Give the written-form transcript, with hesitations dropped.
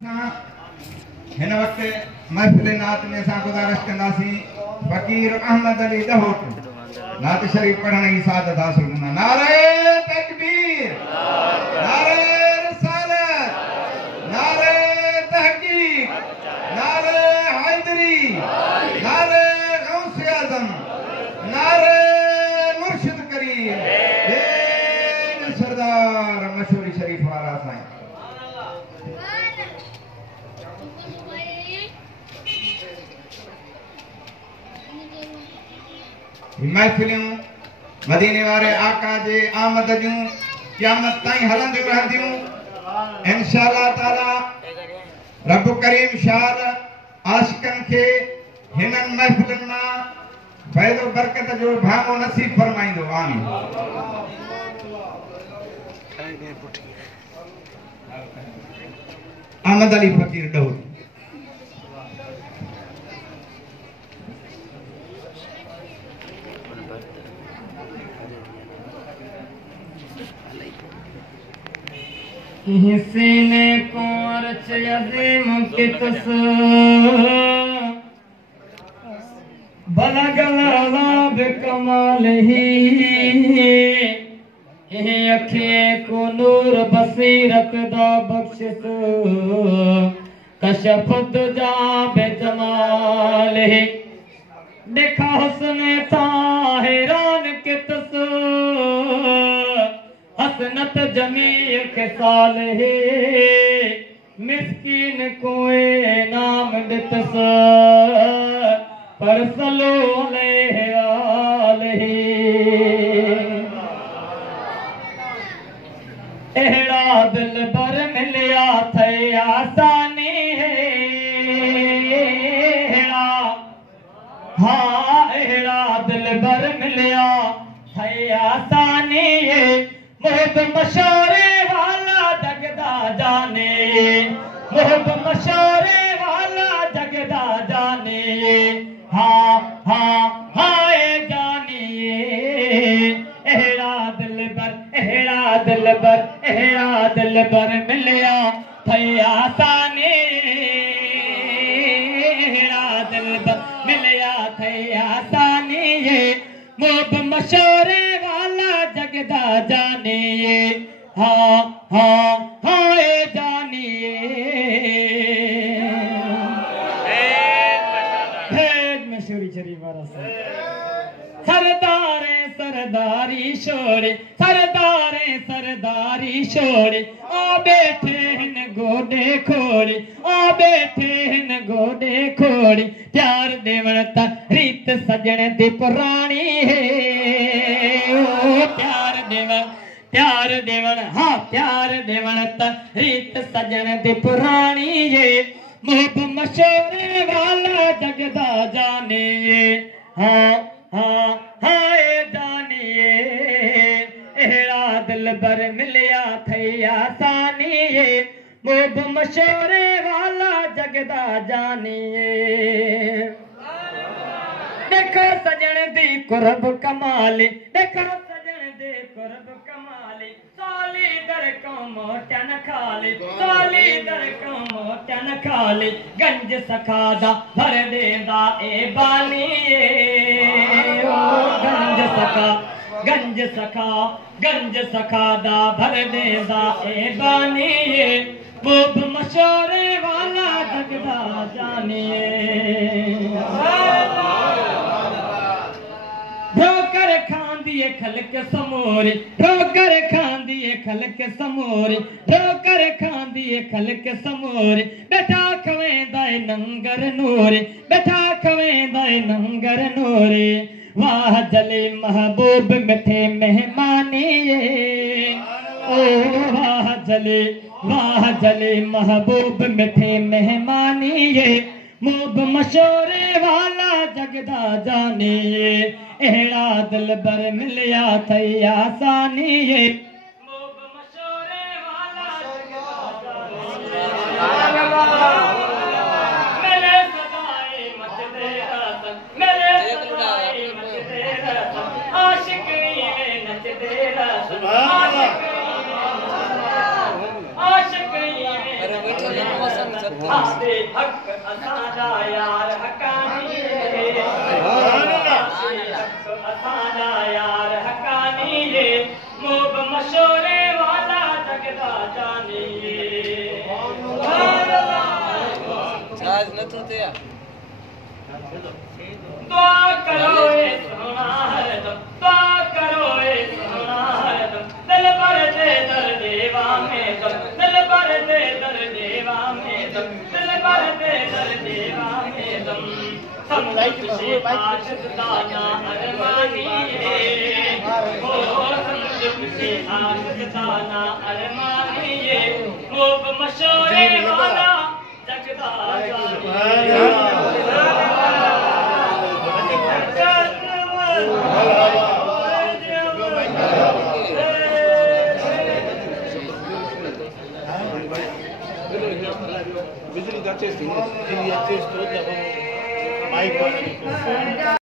हिन वक्त महफिल नात में असां गुज़ारिश कंदासीं फ़कीर अहमद अली ॾहोट नात शरीफ पढ़ण जी सादत हासिल कंदा। नारे तकबीर, नारे रिसालत, नारे तहकीक, नारे हैदरी, नारे गौस आज़म, नारे मुर्शिद करीम, सरदार मशहूरी शरीफ वाला साईं। महफिलूं मदीने वारे आका जे आमद जूं क़यामत ताईं हलंदियूं रहंदियूं इंशाअल्लाह ताला। रब करीम शार आशिकन खे हिननि महफिलुनि मां फैज़ बरकत जो भाङो नसीब फरमाईंदो। आमीन। अहमद अली फ़कीर ॾहोट। सीने को अर्च अज़ीम के तस बलगल अज़ाब कमाल ही अखिए को नूर बसीरत दा बख्शिश कशफत जा बेजमाल ही देखा हुस्न ता हैरान के तस हसनत जमी खिसाल है मिस्कीन कोए नाम दितस पर सलो आल है एड़ा दिल बर मिलिया थे आसानी है हाँ एड़ा दिल बर मिलिया थे आसानी है मोहब मशोरे वाला जगदा जाने मोहब मशोरे वाला जगदा जाने हाँ हाँ हाँ जानिए एड़ा दिल बर मिलिया थे आसानी एड़ा दिल बर मिलिया थे आसानी मोहब मशोरे वाला जगदा जानिए हाँ हाँ हाँ जानिए मशहूरी शरीफ वाला सरदारे सरदारी शोरे सरदारे सरदारी शोरे आ बैठे हिन गोडे खोड़े आ बैठे हिन गोडे खोड़े प्यार देवण ता रीत सजण दी पुरानी है ओ प्यार देवण हाँ प्यार देवण ता रीत सजण दी पुरानी है मोहब मशोरे वाला जगदा जाने हाँ हाँ हाँ जानिए एड़ा दिल बर मिलिया थे आसानी मोहब मशोरे वाला जगदा जानिए देखो सजण दी कुर्ब कमाली देखो सजण दे कुर्ब कमाली साली दर कौमो टन खाली साली दर कौमो टन खाली गंज सखादा भर देंदा ए बानी ओ गंज सखा दा भर देंदा ए बानी मोहब मशोरे वाला जगदा जानिए ठोकर खांदी खलक समोरी ठोकर खांदी खलक समोरी ठोकर खांदी खलक समोरी बैठा खवेंदा नंगर नूरी बैठा खवेंदा नंगर नूरी वाह जले महबूब मिठे मेहमानी ओ वाह जले महबूब मिठे मेहमानी मोहब मशोरे वाला जगदा जाने एड़ा दिल बर मिलिया थे आसानी मोहब मशोरे वाला जगदा मेरे सदाए मचदे रसन मेरे सदाए मचदे रसन आशिकी में नचदे रसन आशिकी में हादे हक असांजा यार हकानी रे असांजा यार हकानी रे मोब मशोरे वाला जगदा जानी आज न तो ते दुआ करो ए सोना हरदम दुआ करो ए सोना हरदम दिल पर दे दर देवा में दम दिल पर दे दर देवा में दम दिल पर दे दर देवा में दम समझ से आशिक दाना अरमानी है ओ समझ से आशिक दाना अरमानी है वो मशोरे वाला जगदा बिजली का चेस्ट माइक